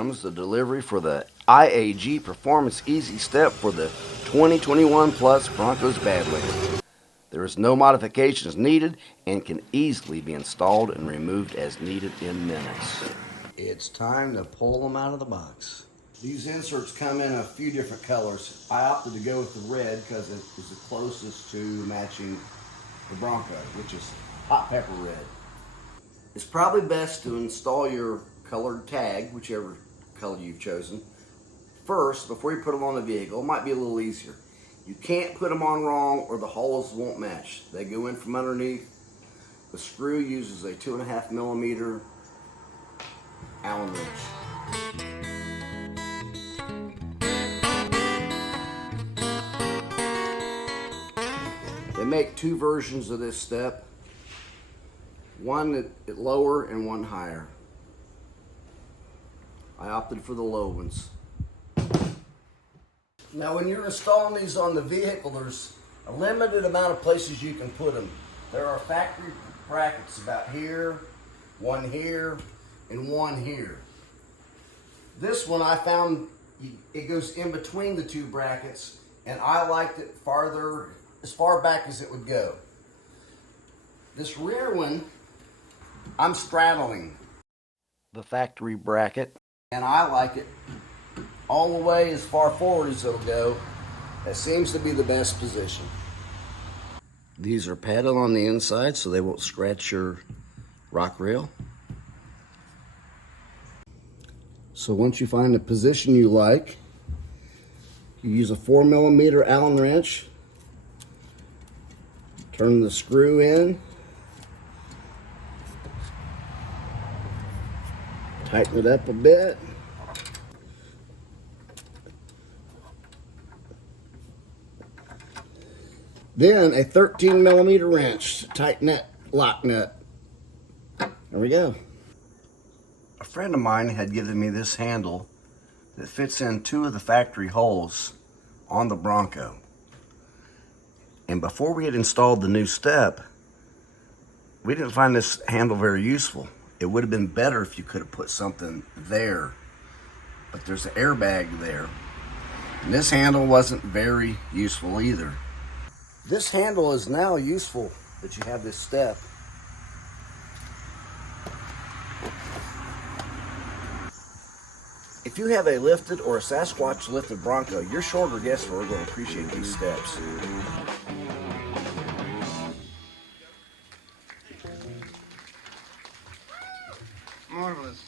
comes the delivery for the IAG Performance Easy Step for the 2021 Plus Broncos Badlands. There is no modifications needed and can easily be installed and removed as needed in minutes. It's time to pull them out of the box. These inserts come in a few different colors. I opted to go with the red because it is the closest to matching the Bronco, which is hot pepper red. It's probably best to install your colored tag, whichever color you've chosen, first before you put them on the vehicle. It might be a little easier. You can't put them on wrong or the holes won't match. They go in from underneath. The screw uses a 2.5 millimeter Allen wrench. They make two versions of this step, one at lower and one higher. I opted for the low ones. Now when you're installing these on the vehicle, there's a limited amount of places you can put them. There are factory brackets about here, and one here. This one I found, it goes in between the two brackets, and I liked it farther, as far back as it would go. This rear one, I'm straddling the factory bracket, and I like it all the way as far forward as it'll go. That seems to be the best position. These are padded on the inside so they won't scratch your rock rail. So once you find the position you like, you use a 4 millimeter Allen wrench, turn the screw in, tighten it up a bit. Then a 13 millimeter wrench to tighten that lock nut. There we go. A friend of mine had given me this handle that fits in two of the factory holes on the Bronco. And before we had installed the new step, we didn't find this handle very useful. It would have been better if you could have put something there, but there's an airbag there. And this handle wasn't very useful either. This handle is now useful that you have this step. If you have a lifted or a Sasquatch lifted Bronco, your shorter guests are going to appreciate these steps. Marvelous.